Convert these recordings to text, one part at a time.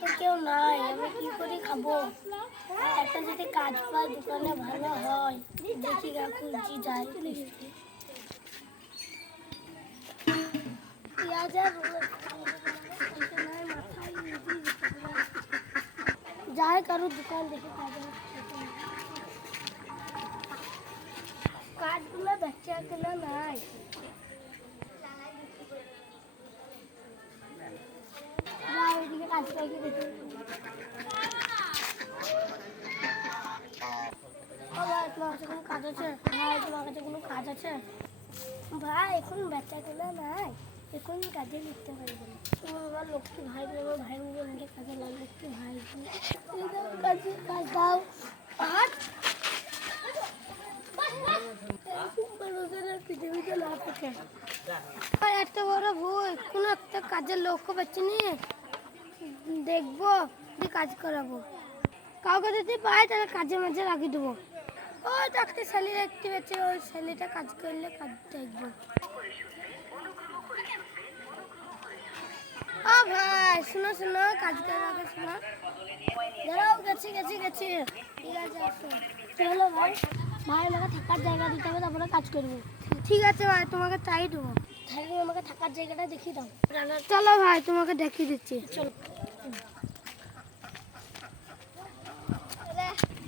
তো কেউ নাই, আমি কি করে খাবো? একটা যদি কাজ পাই দোকানে ভালো হয়, দেখি খুঁজছি যাই যাই কারো দোকান দেখে কাঠগুলো বেচা কেনা নাই। ওইদিকে কাজ পাই কি দেখি। ভাই তোমার কাছে কোনো কাজ আছে? ভাই তোমার কাছে কোনো কাজ আছে? ভাই এখন বেচা কেনা নাই, এখন কাজে লিখতে পারবো না। তোমার আমার লক্ষ্মী ভাই, আমার ভাই বোনকে কাজে লাগে। লক্ষ্মী ভাই কাজে কাজ দাও। আর পৃথিবীতে না থাকে এত বড় ভুল, কোনো একটা কাজের লক্ষ্য পাচ্ছি নি, দেখবো কাজ করাবো। কাউকে যদি পাই তাহলে কাজে মাঝে লাগিয়ে দেবো। ওই একটা ছেলে দেখতে পাচ্ছি, ওই ছেলেটা কাজ করলে কাজ দেখবো। ও ভাই শোনো শোনো, কাজ করার আগে শোনো। দাঁড়াও, গেছি গেছি গেছি। ঠিক আছে আসো। চলো ভাই, ভাই আমাকে থাকার জায়গা দিতে হবে, তারপরে কাজ করবো। ঠিক আছে ভাই, তোমাকে তাই দেবো। তাহলে আমাকে থাকার জায়গাটা দেখিয়ে দাও। চলো ভাই, তোমাকে দেখিয়ে দিচ্ছি। চলো।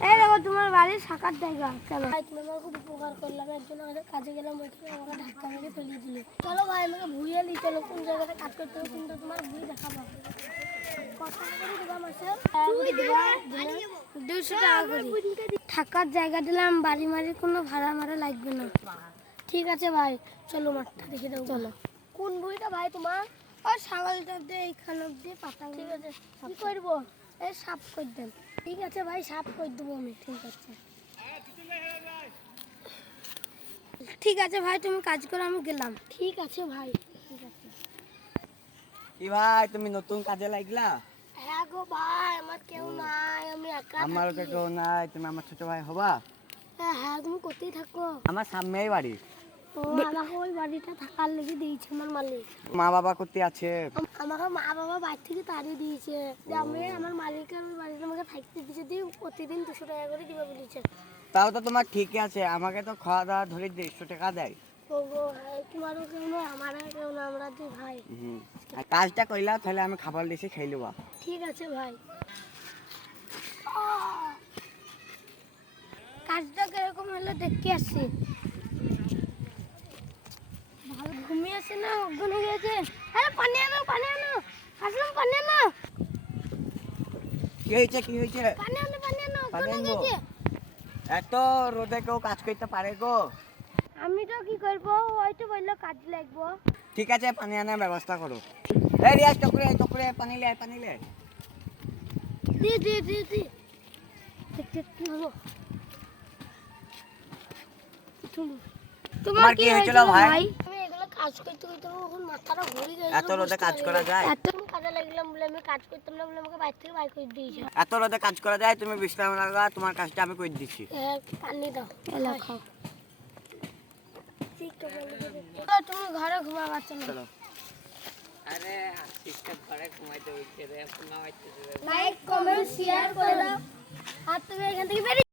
এই দেখো তোমার বাড়ির থাকার জায়গা। চলো ভাই, তুমি আমার খুব উপকার করলাম। একজন আমাদের কাজে গেলাম, ওইখানে আমাকে ধাক্কা মেরে ফেলিয়ে দিলে। চলো ভাই, আমাকে ভুইয়ে নিই। চলো কোন জায়গাটা কাজ করতে হবে, কিন্তু তোমার ভুই দেখাবো। থাকার জায়গা দিলাম, বাড়ি মারির কোনো ভাড়া মারা লাগবে না। ঠিক আছে ভাই, চলো মাঠটা দেখে দাও। চলো। কোন বইটা ভাই তোমার? ওই ছাগলটা দিয়ে এইখান অব্দি পাতা। ঠিক আছে, কি করবো? এই সাফ করে দেন। ঠিক আছে ভাই, সাফ করে দেবো আমি। ঠিক আছে ঠিক আছে ভাই, তুমি কাজ করো, আমি গেলাম। ঠিক আছে ভাই, ঠিক আছে। কি ভাই, তুমি নতুন কাজে লাগলা? হ্যাঁ গো ভাই, আমার কেউ নাই, আমি একা। আমারও তো কেউ নাই, তুমি আমার ছোট ভাই হবা? হ্যাঁ, তুমি কোথায় থাকো? আমার সামনেই বাড়ি। ও, আমাকে ওই বাড়িটা থাকার লেগে দিয়েছে আমার মালিক। মা বাবা কোথায় আছে? আমাকে মা বাবা বাড়ি থেকে তাড়িয়ে দিয়েছে। যে আমি আমার মালিকের ওই বাড়িতে আমাকে থাকতে দিয়েছে, দিয়ে প্রতিদিন 200 টাকা করে দিবে বলেছে। তাও তো তোমার ঠিকই আছে, আমাকে তো খাওয়া দাওয়া ধরে 150 টাকা দেয়। ও গো, তোমারও কেউ নয়, আমারও কেউ না, আমরা দুই ভাই। আর কাজটা কইলা তাহলে আমি খাবার দিয়েছি, খেয়ে নেবা। ঠিক আছে ভাই। কাজটা কিরকম হলো দেখতে আসছি। ভালো ঘুমিয়ে আছে না, অজ্ঞান হয়ে গেছে। আরে পানি আনো, পানি আনো। আসলাম, পানি আনো। কি হয়েছে, কি হয়েছে? পানি আনো, পানি আনো, পানি অজ্ঞান হয়ে আনবো? গেছে। এত রোদে কেউ কাজ করতে পারে গো? আমি তো কি করবো, ওই তো বললো কাজ লাগবো। ঠিক আছে, পানি আনার ব্যবস্থা করো। এই রিয়াজ, টকরে টকরে পানি লে, পানি লে। দি দি দি দি। দেখতে কি হলো? তোমার কি হয়েছিল ভাই? আমি এগুলো কাজ করতে করতে এখন মাথাটা ঘুরে গেছে। এত রোদে কাজ করা যায়? এত কাজে লাগলাম বলে আমি কাজ করতাম না বলে আমাকে বাইরে থেকে বাইর করে দিয়েছে। এত রোদে কাজ করা যায়? তুমি বিশ্রাম লাগা, তোমার কাজটা আমি করে দিচ্ছি। পানি দাও, এলা খাও। তুমি ঘরে ঘুমাবা, চলো। আরে আজকে ঘরে ঘুমাইতে হইছে রে, ঘুমাইতে। লাইক কমেন্ট শেয়ার করে দাও। আর তুমি এখান থেকে বেরিয়ে